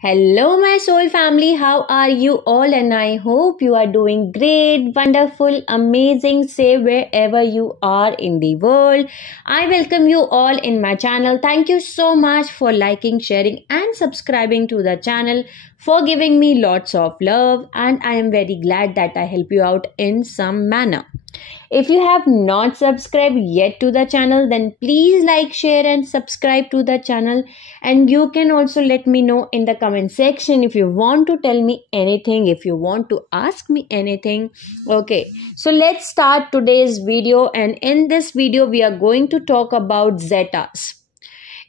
Hello, my soul family. How are you all? And I hope you are doing great, wonderful, amazing, safe wherever you are in the world. I welcome you all in my channel. Thank you so much for liking, sharing, and subscribing to the channel, for giving me lots of love. And I am very glad that I help you out in some manner. If you have not subscribed yet to the channel, then please like, share and subscribe to the channel. And you can also let me know in the comment section if you want to tell me anything, if you want to ask me anything. Okay, so let's start today's video, and in this video we are going to talk about Zetas.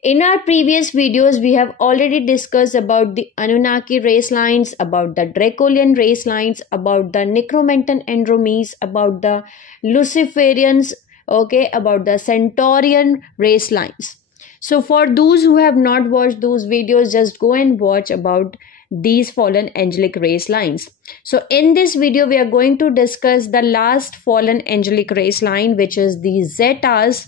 In our previous videos, we have already discussed about the Anunnaki race lines, about the Dracolian race lines, about the Necromantan Andromedes, about the Luciferians, about the Centaurian race lines. So for those who have not watched those videos, just go and watch about these fallen angelic race lines. So in this video, we are going to discuss the last fallen angelic race line, which is the Zetas.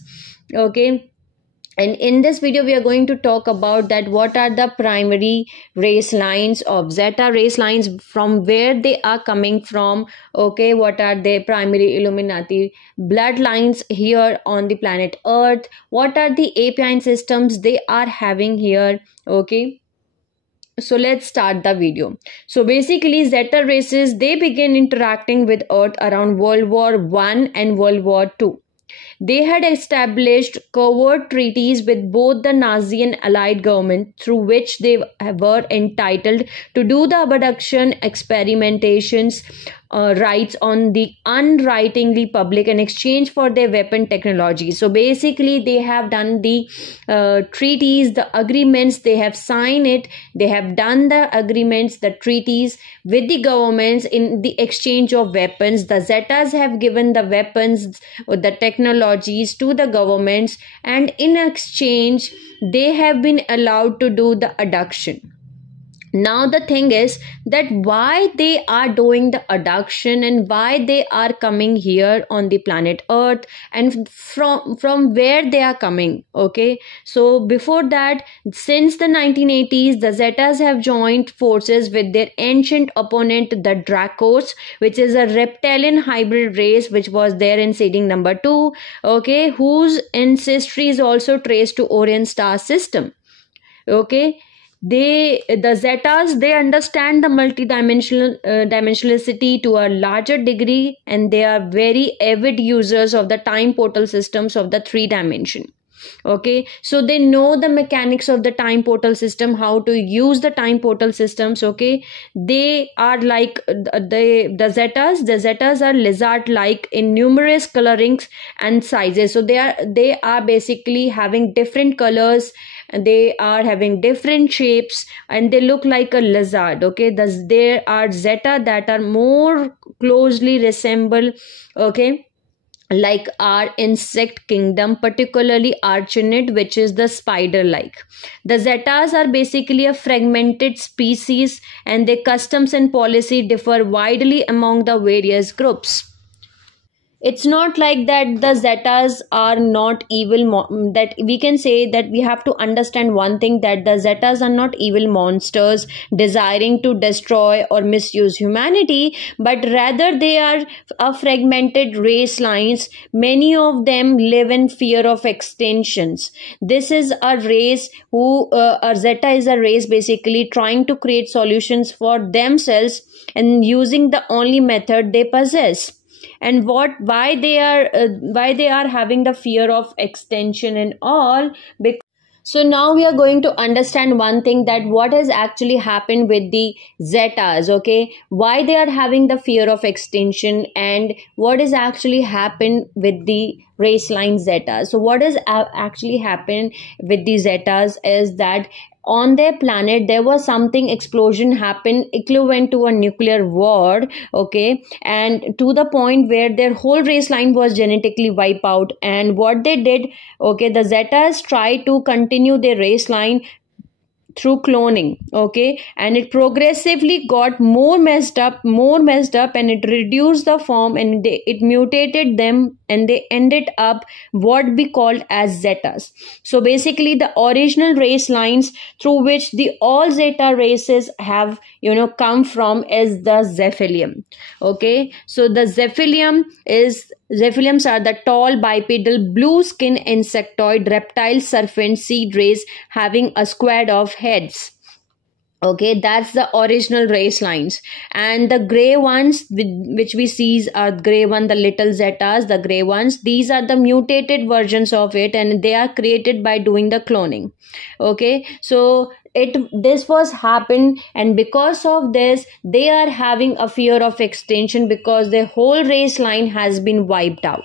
And in this video, we are going to talk about that what are the primary race lines of Zeta race lines, from where they are coming from, what are their primary Illuminati bloodlines here on the planet Earth, what are the APINS systems they are having here, So let's start the video. So basically, Zeta races, they begin interacting with Earth around World War I and World War II. They had established covert treaties with both the Nazi and Allied government, through which they were entitled to do the abduction experimentations rights on the unwittingly public in exchange for their weapon technology. So basically, they have done the treaties, the agreements, they have signed it, they have done the agreements, the treaties with the governments in the exchange of weapons. The Zetas have given the weapons or the technologies to the governments, and in exchange, they have been allowed to do the abduction. Now the thing is that why they are doing the abduction and why they are coming here on the planet Earth, and from where they are coming. So before that, since the 1980s, the Zetas have joined forces with their ancient opponent, the Dracos, which is a reptilian hybrid race which was there in seeding number 2, whose ancestry is also traced to Orion star system. The Zetas, they understand the dimensionality to a larger degree, and they are very avid users of the time portal systems of the 3 dimension. So they know the mechanics of the time portal system, how to use the time portal systems. They are like the Zetas are lizard like in numerous colorings and sizes. So they are basically having different colors, they are having different shapes, and they look like a lizard. Thus there are Zeta that are more closely resemble like our insect kingdom, particularly arachnid, which is the spider like. The Zetas are basically a fragmented species, and their customs and policy differ widely among the various groups. It's not like that the Zetas are not evil, that we can say that we have to understand one thing, that the Zetas are not evil monsters desiring to destroy or misuse humanity, but rather they are a fragmented race lines. Many of them live in fear of extinctions. This is a race who, a Zeta is a race basically trying to create solutions for themselves and using the only method they possess. And why they are having the fear of extinction and all. So now we are going to understand one thing, that what has actually happened with the Zetas, why they are having the fear of extinction, and what has actually happened with the race line Zetas. So what has actually happened with the Zetas is that on their planet there was something explosion happened equivalent to a nuclear war, and to the point where their whole race line was genetically wiped out. And what they did, the Zetas tried to continue their race line through cloning. Okay, and it progressively got more messed up, and it reduced the form, and it mutated them, and they ended up what we called as zetas. So basically the original race lines through which the all zeta races have come from is the zephilium. Okay, so the zephiliums are the tall bipedal blue skin insectoid reptile serpent seed race having a squad of heads. Okay, that's the original race lines. And the gray ones which we see are gray one, the little zetas, the gray ones, these are the mutated versions of it, and they are created by doing the cloning. Okay, so this was happened, and because of this they are having a fear of extinction, because their whole race line has been wiped out.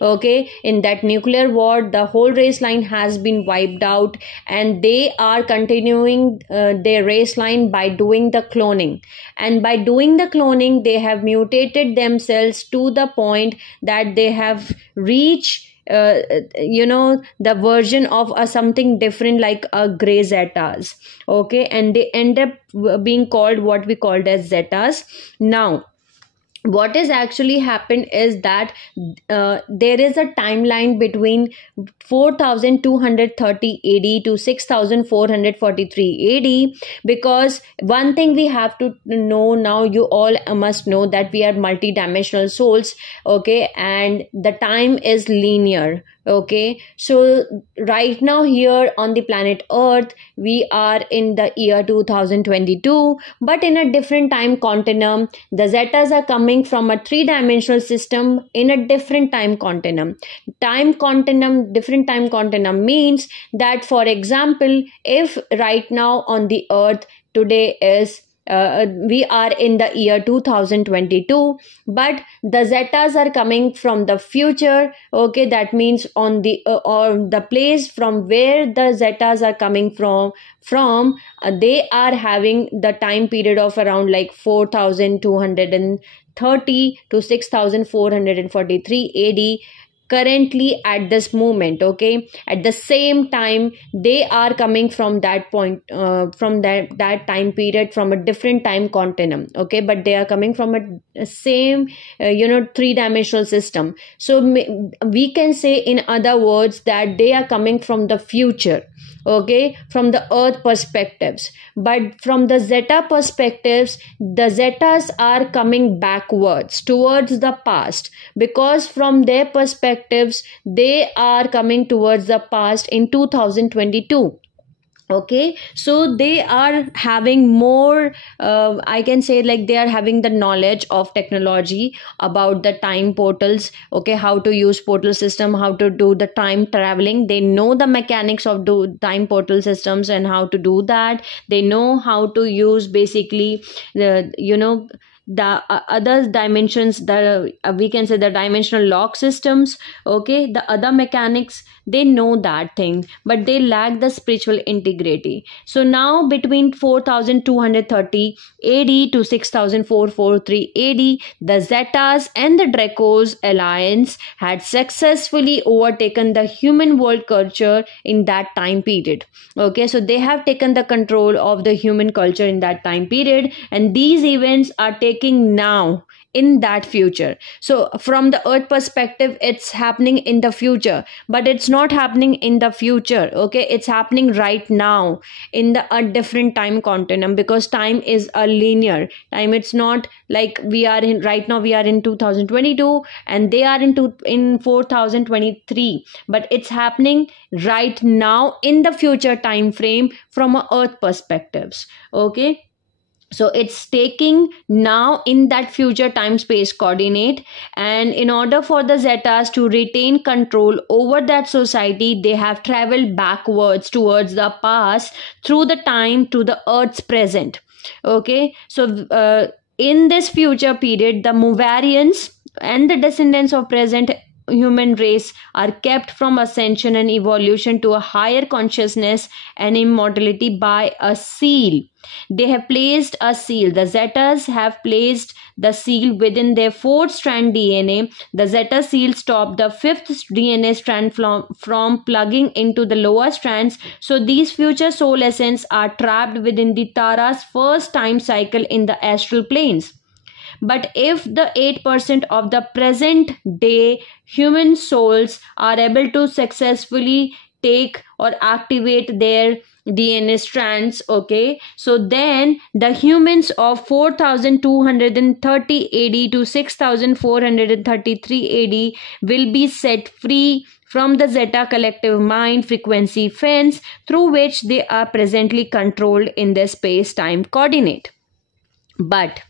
Okay, in that nuclear war the whole race line has been wiped out, and they are continuing their race line by doing the cloning. And by doing the cloning they have mutated themselves to the point that they have reached the version of something different, like a gray zetas. Okay, and they end up being called what we called as zetas. Now what is actually happened is that there is a timeline between 4230 AD to 6443 AD, because one thing we have to know now, you all must know that we are multidimensional souls. Okay, and the time is linear. Okay, so right now here on the planet Earth we are in the year 2022, but in a different time continuum. The zetas are coming from a three-dimensional system in a different time continuum. Different time continuum means that, for example, if right now on the Earth today is we are in the year 2022, but the zetas are coming from the future. Okay, that means on the or the place from where the zetas are coming from they are having the time period of around like 4230 to 6443 AD currently at this moment. Okay, at the same time they are coming from that point, from that time period, from a different time continuum. Okay, but they are coming from a same three-dimensional system. So we can say in other words that they are coming from the future. Okay, from the Earth perspectives. But from the zeta perspectives, the zetas are coming backwards towards the past, because from their perspectives they are coming towards the past in 2022. Okay, so they are having more I can say, like, they are having the knowledge of technology about the time portals. Okay, how to use portal system, how to do the time traveling. They know the mechanics of time portal systems and how to do that. They know how to use basically the the other dimensions, the we can say the dimensional lock systems. Okay, the other mechanics, they know that thing, but they lack the spiritual integrity. So now between 4230 AD to 6443 AD, the Zetas and the Dracos alliance had successfully overtaken the human world culture in that time period. Okay, so they have taken the control of the human culture in that time period, and these events are taking now in that future. So from the Earth perspective, it's happening in the future, but it's not happening in the future. Okay, it's happening right now in a different time continuum, because time is a linear time. It's not like we are in right now, we are in 2022 and they are in 4023, but it's happening right now in the future time frame from a Earth perspectives. Okay, so it's taking now in that future time space coordinate, and in order for the Zetas to retain control over that society, they have traveled backwards towards the past through the time to the Earth's present. Okay, so in this future period, the Movarians and the descendants of present human race are kept from ascension and evolution to a higher consciousness and immortality by a seal. They have placed a seal. The Zetas have placed the seal within their 4-strand DNA. The Zeta seal stopped the 5th DNA strand from plugging into the lower strands. So these future soul essence are trapped within the Tara's first time cycle in the astral planes. But if the 8% of the present day human souls are able to successfully take or activate their DNA strands, okay, so then the humans of 4230 AD to 6433 AD will be set free from the Zeta collective mind frequency fence through which they are presently controlled in their space-time coordinate. But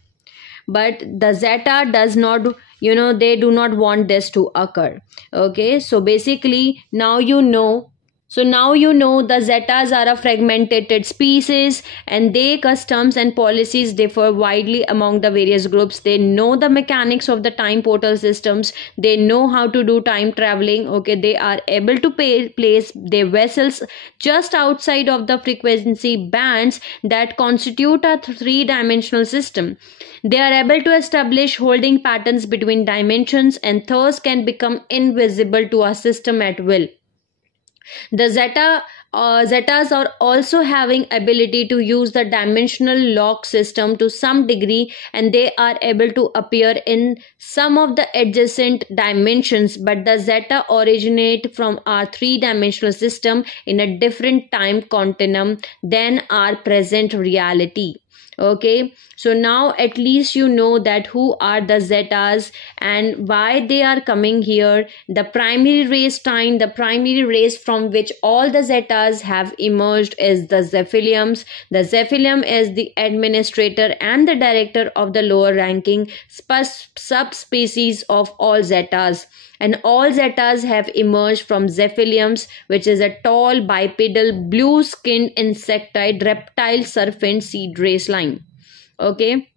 the Zeta does not, they do not want this to occur. Okay, so basically now you know the Zetas are a fragmented species, and their customs and policies differ widely among the various groups. They know the mechanics of the time portal systems. They know how to do time traveling. Okay, they are able to place their vessels just outside of the frequency bands that constitute a 3-dimensional system. They are able to establish holding patterns between dimensions and thus can become invisible to our system at will. The Zetas are also having ability to use the dimensional lock system to some degree, and they are able to appear in some of the adjacent dimensions, but the Zeta originate from our 3-dimensional system in a different time continuum than our present reality. Okay, so now at least you know that who are the Zetas and why they are coming here. The primary race time, the primary race from which all the Zetas have emerged is the Zephiliums. The Zephilium is the administrator and the director of the lower ranking subspecies of all Zetas. And all Zetas have emerged from Zephiliums, which is a tall, bipedal, blue-skinned insectoid reptile serpent seed race line. Okay,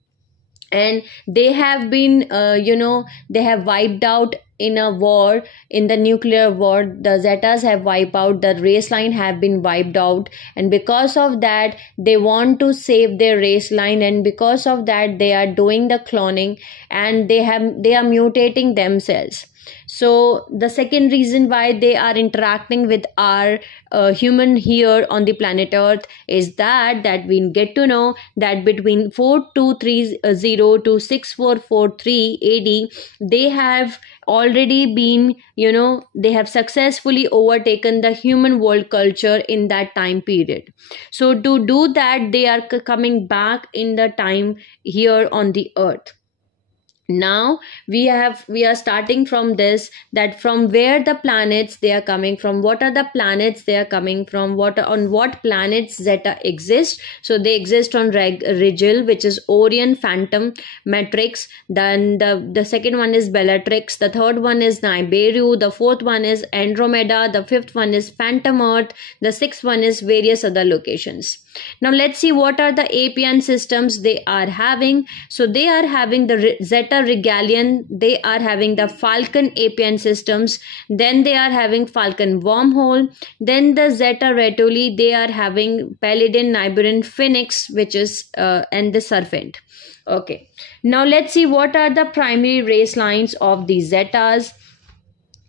and they have been, they have wiped out in a war, in the nuclear war. The Zetas have wiped out, the race line have been wiped out, and because of that they want to save their race line, and because of that they are doing the cloning, and they are mutating themselves. So the second reason why they are interacting with our human here on the planet Earth is that we get to know that between 4230 to 6443 AD, they have already been, they have successfully overtaken the human world culture in that time period. So to do that, they are coming back in the time here on the Earth. Now we are starting from this, that from where the planets they are coming from, what are the planets they are coming from, on what planets Zeta exist. So they exist on Rigel, which is Orion, Phantom, Matrix. Then the second one is Bellatrix, the third one is Nibiru, the fourth one is Andromeda, the fifth one is Phantom Earth, the sixth one is various other locations. Now let's see what are the APIN systems they are having. So they are having the Zeta Regalian, they are having the Falcon APIN systems, then they are having Falcon Wormhole, then the Zeta Retuli, they are having Paladin, Nibiran, Phoenix, which is and the Serpent. Okay, now let's see what are the primary race lines of the Zetas.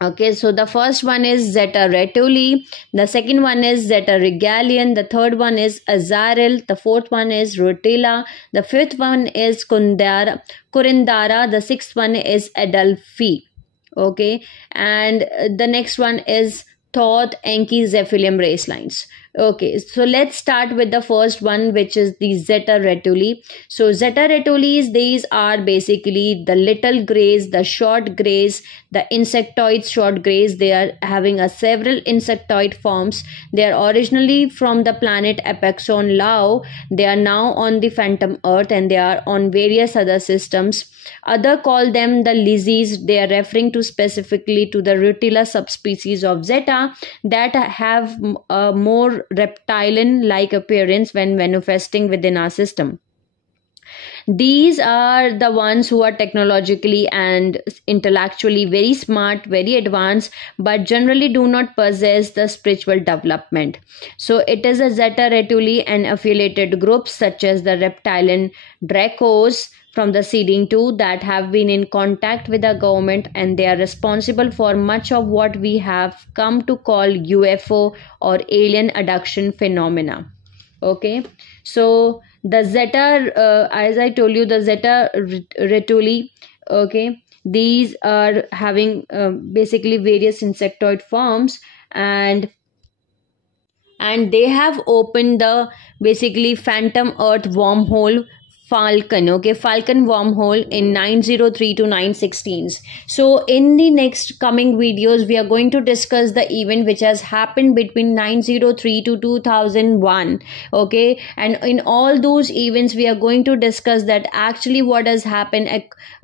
Okay, so the first one is Zeta Retuli, the second one is Zeta Regalian, the third one is Azarel, the fourth one is Rotila, the fifth one is Kurindara, the sixth one is Adelphi. Okay, and the next one is Thoth, Enki, Zephilium race lines. Okay, so let's start with the first one, which is the Zeta Retuli. So Zeta Retulis, these are basically the little greys, the short greys, the insectoid short greys. They are having several insectoid forms. They are originally from the planet Apexon Lau. They are now on the Phantom Earth, and they are on various other systems. Other call them the Lizzies. They are referring to specifically to the Rutila subspecies of Zeta that have a more reptilian-like appearance when manifesting within our system. These are the ones who are technologically and intellectually very smart, very advanced, but generally do not possess the spiritual development. So it is a Zeta Retuli and affiliated groups such as the reptilian Dracos from the seeding 2 that have been in contact with the government, and they are responsible for much of what we have come to call UFO or alien abduction phenomena. Okay, so the Zeta, as I told you, the Zeta Retuli, okay, these are having basically various insectoid forms, and they have opened the basically phantom earth wormhole Falcon, okay, Falcon wormhole in 903 to 916s. So in the next coming videos, we are going to discuss the event which has happened between 903 to 2001, okay, and in all those events, we are going to discuss that actually what has happened,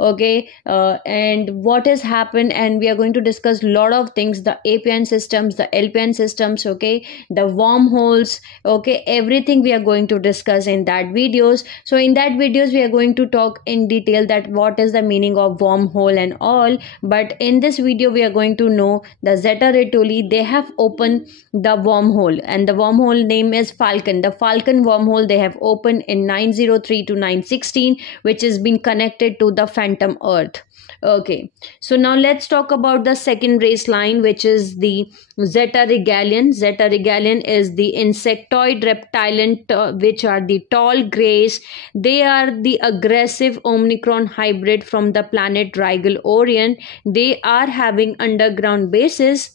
okay, and what has happened, and we are going to discuss a lot of things, the APN systems, the LPN systems, okay, the wormholes, okay, everything we are going to discuss in that videos. So in that videos we are going to talk in detail that what is the meaning of wormhole and all, but in this video we are going to know the Zeta Retuli, they have opened the wormhole, and the wormhole name is Falcon. The Falcon wormhole they have opened in 903 to 916, which has been connected to the phantom earth. Okay, so now let's talk about the second race line, which is the Zeta Regalian. Zeta Regalian is the insectoid reptilian, which are the tall greys. They are the aggressive Omicron hybrid from the planet Rigel Orion. They are having underground bases,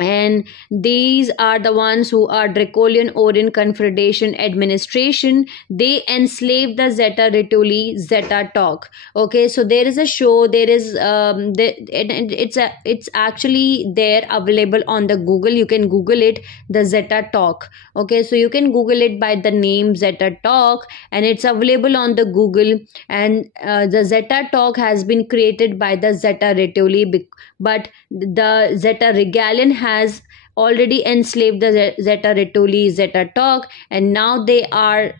and these are the ones who are Dracolian Orion Confederation administration. They enslave the Zeta Retuli, Zeta Talk. Okay, so there is a show, there is it's actually there available on the Google. You can Google it, the Zeta Talk. Okay, so you can Google it by the name Zeta Talk, and it's available on the Google. And the Zeta Talk has been created by the Zeta Retuli, but the Zeta Regalian has already enslaved the Zeta Retuli, Zeta Talk, and now they are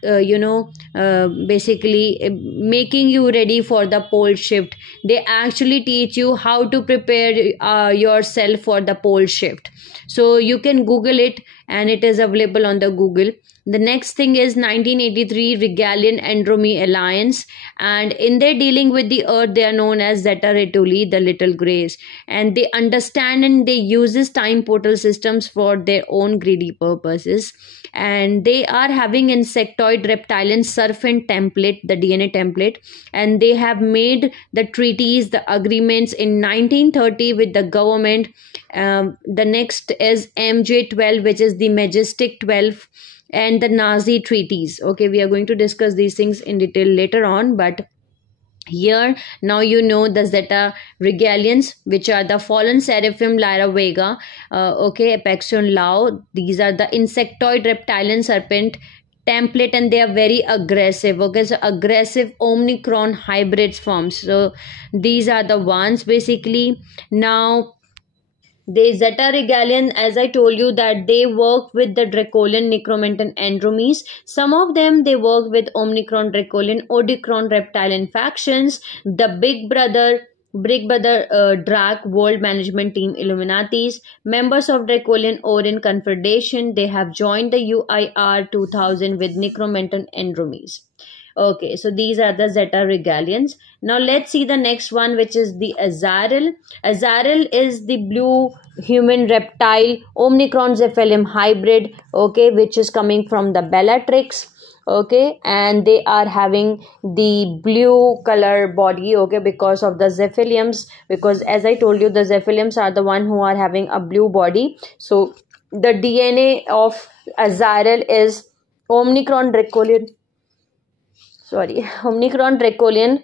basically making you ready for the pole shift. They actually teach you how to prepare yourself for the pole shift. So you can Google it, and it is available on the Google. The next thing is 1983 Regalian Andromy Alliance, and in their dealing with the earth, they are known as Zeta Retuli, the little grays, and they understand and they uses time portal systems for their own greedy purposes. And they are having insectoid reptilian serpent template, the DNA template, and they have made the treaties, the agreements in 1930 with the government. The next is MJ12, which is the Majestic 12, and the Nazi treaties. Okay, we are going to discuss these things in detail later on, but here now you know the Zeta Regalians, which are the fallen seraphim Lyra Vega, okay, Apexion Lao. These are the insectoid reptilian serpent template, and they are very aggressive. Okay, so aggressive Omicron hybrids forms. So these are the ones basically. Now the Zeta Regalian, as I told you, that they work with the Dracolian Necromantan Andromies. Some of them, they work with Omicron, Dracolian, Odicron, Reptilian factions. The Big Brother Drac World Management Team Illuminatis, members of Dracolian Orion Confederation. They have joined the UIR 2000 with Necromantan Andromies. Okay, so these are the Zeta Regalians. Now let's see the next one, which is the Azarel. Azarel is the blue human reptile Omicron Zephelium hybrid, okay, which is coming from the Bellatrix. Okay, and they are having the blue color body, okay, because of the Zepheliums, because as I told you, the Zepheliums are the one who are having a blue body. So the DNA of Azarel is Omicron Dracolian,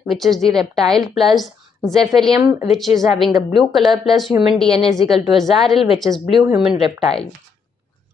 which is the reptile, plus Zephelium, which is having the blue color, plus human DNA is equal to Azarel, which is blue human reptile.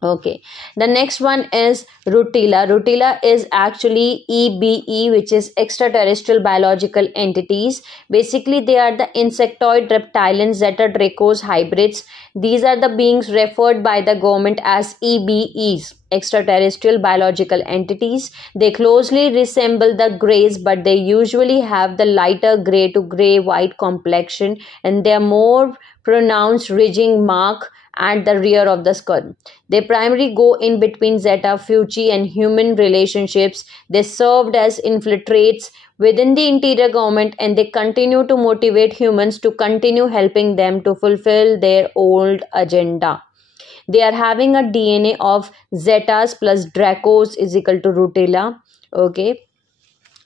Okay, the next one is Rutila. Rutila is actually EBE, which is extraterrestrial biological entities. Basically, they are the insectoid reptilian Zeta Dracos hybrids. These are the beings referred by the government as EBEs, extraterrestrial biological entities. They closely resemble the greys, but they usually have the lighter gray to gray white complexion, and they are more pronounced ridging mark at the rear of the skull. They primarily go in between Zeta Fuji and human relationships. They served as infiltrates within the interior government, and they continue to motivate humans to continue helping them to fulfill their old agenda. They are having a DNA of Zetas plus Dracos is equal to Rutila. Okay.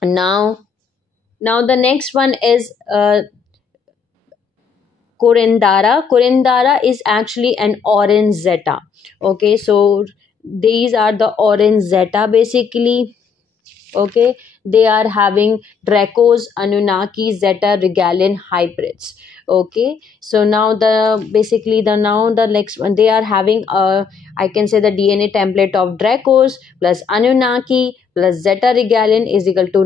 Now the next one is Corindara. Corindara is actually an orange Zeta. Okay, so these are the orange Zeta basically. Okay, they are having Dracos, Anunnaki, Zeta Regalian hybrids. Okay, so now the next one, they are having a, I can say, the DNA template of Dracos plus Anunnaki plus Zeta Regalian is equal to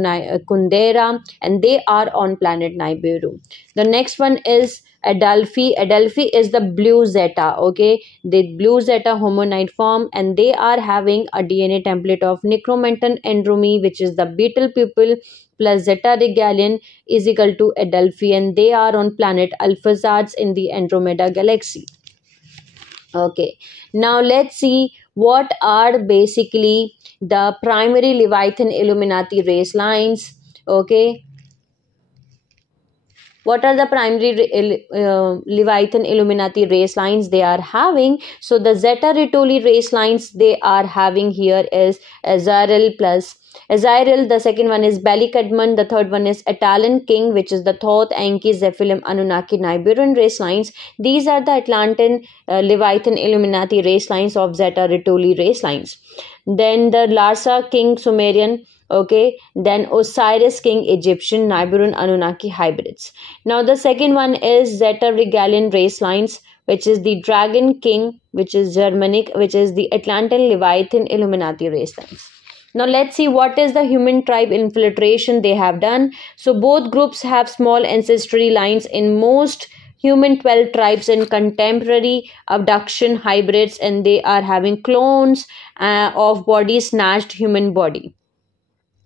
Kundera, and they are on planet Nibiru. The next one is Adelphi. Adelphi is the blue Zeta. Okay, the blue Zeta homonid form, and they are having a DNA template of Necromenton Andromy, which is the beetle people, plus Zeta Regalian is equal to Adelphi, and they are on planet Alphazades in the Andromeda galaxy. Okay, now let's see what are basically the primary Leviathan Illuminati race lines. Okay, what are the primary Leviathan Illuminati race lines they are having? So the Zeta Retuli race lines they are having here is Azrael plus Azrael. The second one is Balikadman. The third one is Italian King, which is the Thoth, Enki, Zephylim, Anunnaki, Nibiruan race lines. These are the Atlantean Leviathan Illuminati race lines of Zeta Retuli race lines. Then the Larsa King Sumerian. Okay, then Osiris King Egyptian, Nibiruan, Anunnaki hybrids. Now the second one is Zeta Regalian race lines, which is the Dragon King, which is Germanic, which is the Atlantean Leviathan Illuminati race lines. Now let's see what is the human tribe infiltration they have done. So both groups have small ancestry lines in most human 12 tribes and contemporary abduction hybrids, and they are having clones of body snatched human body.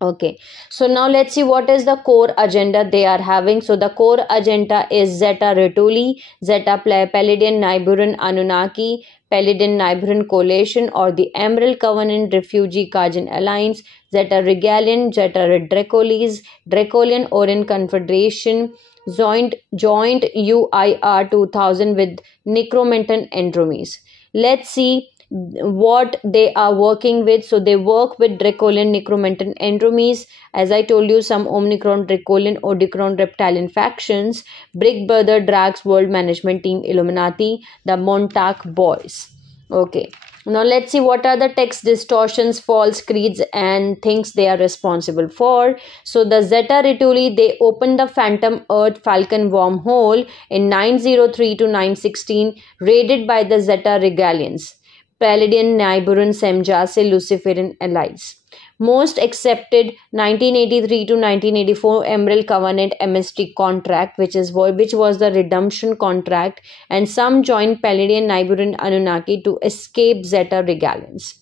Okay, so now let's see what is the core agenda they are having. So the core agenda is Zeta Retuli, Zeta Palladian Nibiruan Anunnaki, Palladian Nibiruan Coalition, or the Emerald Covenant Refugee Kajan Alliance, Zeta Regalian, Zeta Dracolis, Dracolian Orion Confederation, joined UIR 2000 with Necromenton Andromes. Let's see what they are working with. So they work with Dracolian, Necromenton Andromes. As I told you, some Omicron, Dracolian, Odicron, Reptilian factions, Big Brother, Drax, World Management Team, Illuminati, the Montauk Boys. Okay, now let's see what are the text distortions, false creeds, and things they are responsible for. So the Zeta Retuli, they opened the Phantom Earth Falcon wormhole in 903 to 916, raided by the Zeta Regalians, Palladian, Nibiruan, Semjase, Luciferian allies. Most accepted 1983 to 1984 Emerald Covenant MST contract, which was the redemption contract, and some joined Palladian, Nibiruan, Anunnaki to escape Zeta Regalians.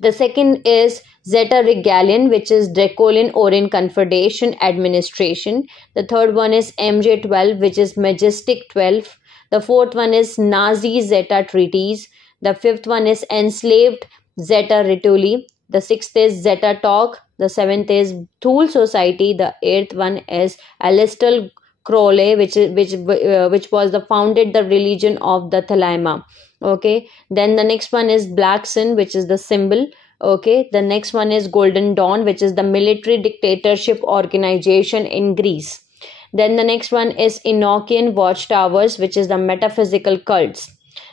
The second is Zeta Regalian, which is Dracolian Orion Confederation Administration. The third one is MJ12, which is Majestic 12. The fourth one is Nazi Zeta Treaties. The fifth one is Enslaved Zeta Retuli. The sixth is Zeta Talk. The seventh is Thule Society. The eighth one is Aleister Crowley, which was the founded the religion of the Thelema. Okay. Then the next one is Black Sun, which is the symbol. Okay. The next one is Golden Dawn, which is the military dictatorship organization in Greece. Then the next one is Enochian Watchtowers, which is the metaphysical cults.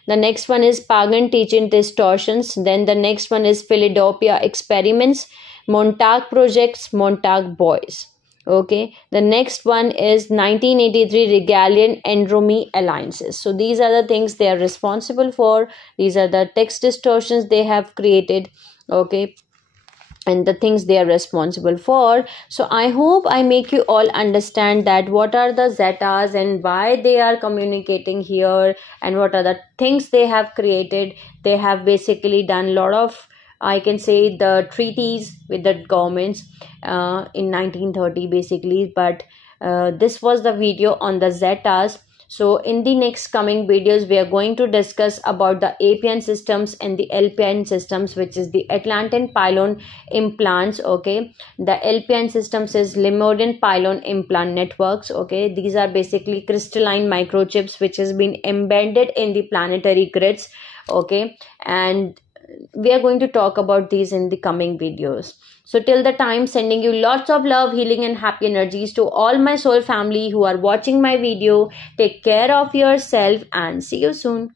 The next one is Pagan Teaching Distortions. Then the next one is Philadelphia Experiments, Montauk Projects, Montauk Boys. Okay, the next one is 1983 Regalian Andromy alliances. So these are the things they are responsible for. These are the text distortions they have created. Okay, and the things they are responsible for. So I hope I make you all understand that what are the zetas and why they are communicating here, and what are the things they have created. They have basically done a lot of, I can say, the treaties with the governments in 1930 basically. But this was the video on the zetas. So in the next coming videos, we are going to discuss about the APN systems and the LPN systems, which is the Atlantan pylon implants. Okay, the LPN systems is Lemurian pylon implant networks. Okay, these are basically crystalline microchips which has been embedded in the planetary grids. Okay, and we are going to talk about these in the coming videos. So till the time, sending you lots of love, healing and happy energies to all my soul family who are watching my video. Take care of yourself and see you soon.